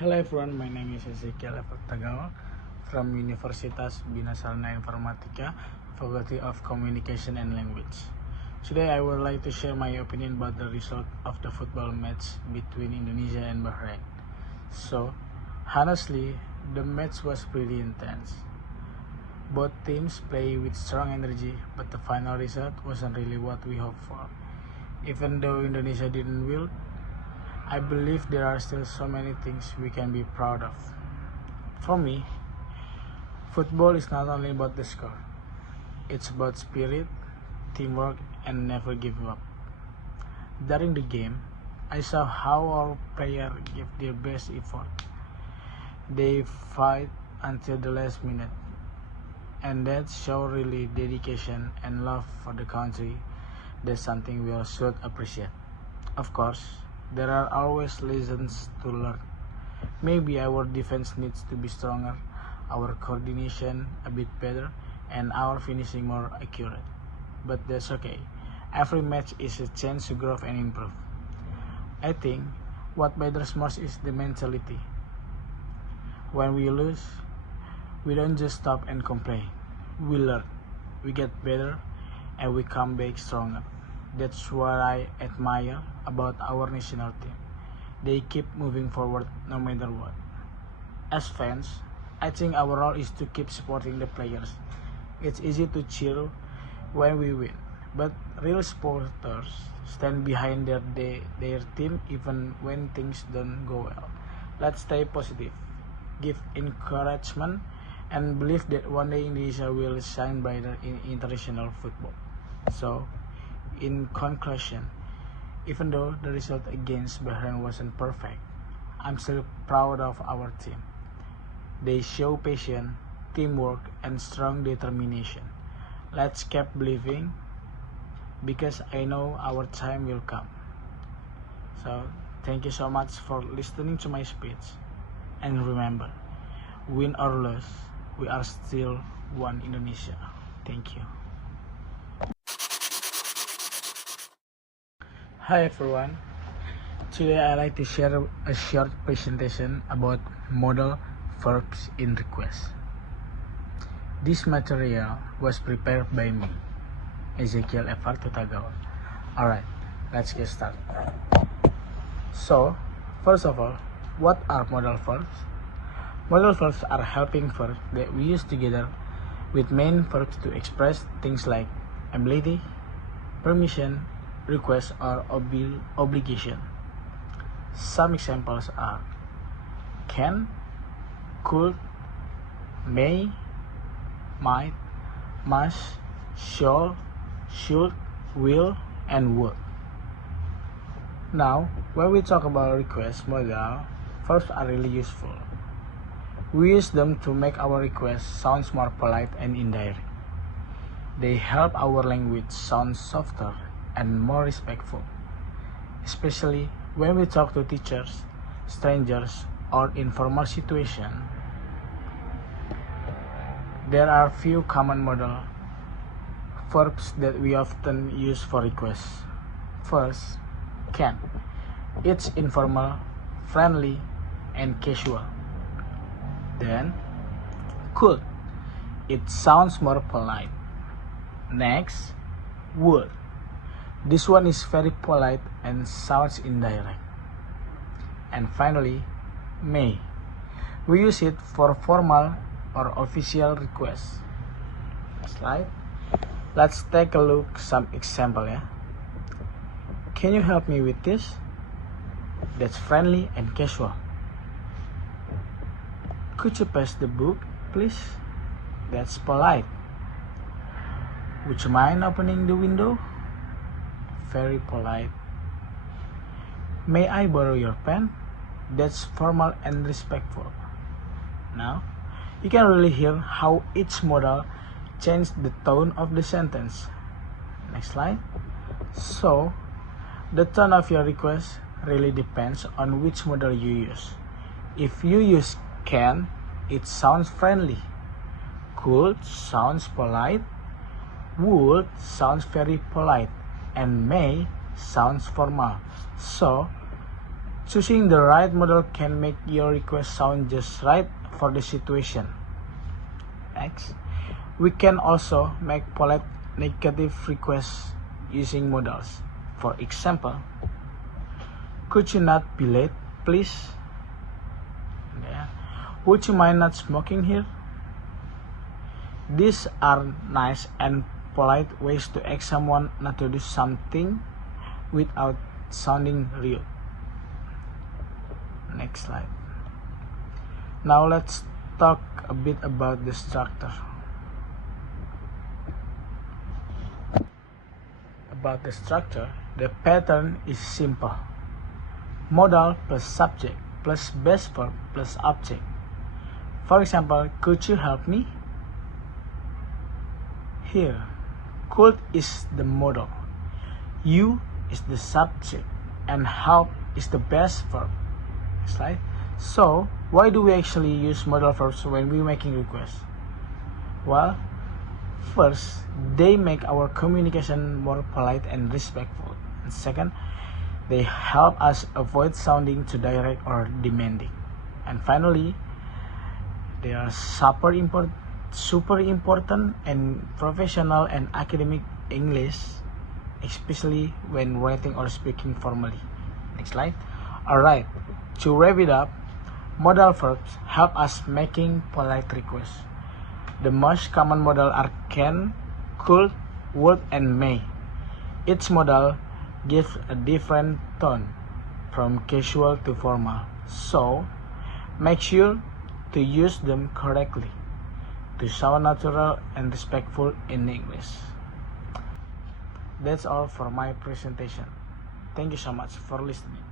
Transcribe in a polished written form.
Hello everyone, my name is Ezekiel Tagawa from Universitas Bina Sarana Informatika, Faculty of Communication and Language. Today I would like to share my opinion about the result of the football match between Indonesia and Bahrain. So, honestly, the match was pretty intense. Both teams play with strong energy, but the final result wasn't really what we hoped for. Even though Indonesia didn't win, I believe there are still so many things we can be proud of. For me, football is not only about the score, it's about spirit, teamwork, and never give up. During the game, I saw how our players give their best effort. They fight until the last minute, and that shows really dedication and love for the country. That's something we all should appreciate. Of course, there are always lessons to learn. Maybe our defense needs to be stronger, our coordination a bit better, and our finishing more accurate. But that's okay. Every match is a chance to grow and improve. I think what matters most is the mentality. When we lose, we don't just stop and complain. We learn, we get better, and we come back stronger. That's what I admire about our national team. They keep moving forward no matter what. As fans, I think our role is to keep supporting the players. It's easy to cheer when we win, but real supporters stand behind their team even when things don't go well. Let's stay positive, give encouragement, and believe that one day Indonesia will shine brighter in international football. So, in conclusion, even though the result against Bahrain wasn't perfect, I'm still proud of our team. They show patience, teamwork, and strong determination. Let's keep believing because I know our time will come. So, thank you so much for listening to my speech. And remember, win or lose, we are still one Indonesia. Thank you. Hi everyone. Today I like to share a short presentation about modal verbs in request. This material was prepared by me, Ezekiel Tagawa. Alright, let's get started. So, first of all, what are modal verbs? Modal verbs are helping verbs that we use together with main verbs to express things like ability, permission, request, or obligation. Some examples are can, could, may, might, must, shall, should, will, and would. Now, when we talk about request modal, verbs are really useful. We use them to make our request sounds more polite and indirect. They help our language sound softer and more respectful, especially when we talk to teachers, strangers, or informal situations. There are few common modal verbs that we often use for requests. First, can. It's informal, friendly, and casual. Then, could. It sounds more polite. Next, would. This one is very polite and sounds indirect. And finally, may. We use it for formal or official requests. Slide. Let's take a look some example. Can you help me with this? That's friendly and casual. Could you pass the book, please? That's polite. Would you mind opening the window? Very polite. May I borrow your pen? That's formal and respectful. Now, you can really hear how each modal changed the tone of the sentence. Next slide. So, the tone of your request really depends on which modal you use. If you use can, it sounds friendly. Could sounds polite. Would sounds very polite. And may sounds formal. So, Choosing the right model can make your request sound just right for the situation. Next, we can also make polite negative requests using modals. For example, could you not be late, please? Yeah. Would you mind not smoking here? These are nice and polite ways to ask someone not to do something without sounding rude. Next slide. Now let's talk a bit about the structure. About the structure, the pattern is simple. Modal plus subject plus base verb plus object. For example, could you help me? Here, could is the modal, you is the subject, and help is the base verb. Slide. So, why do we actually use modal verbs when we're making requests? Well, first, they make our communication more polite and respectful. And second, they help us avoid sounding too direct or demanding. And finally, they are super important and professional and academic English, especially when writing or speaking formally. Next slide. Alright, to wrap it up, modal verbs help us making polite requests. The most common modal are can, could, would, and may. Each modal gives a different tone, from casual to formal. So, make sure to use them correctly to sound natural and respectful in English. That's all for my presentation. Thank you so much for listening.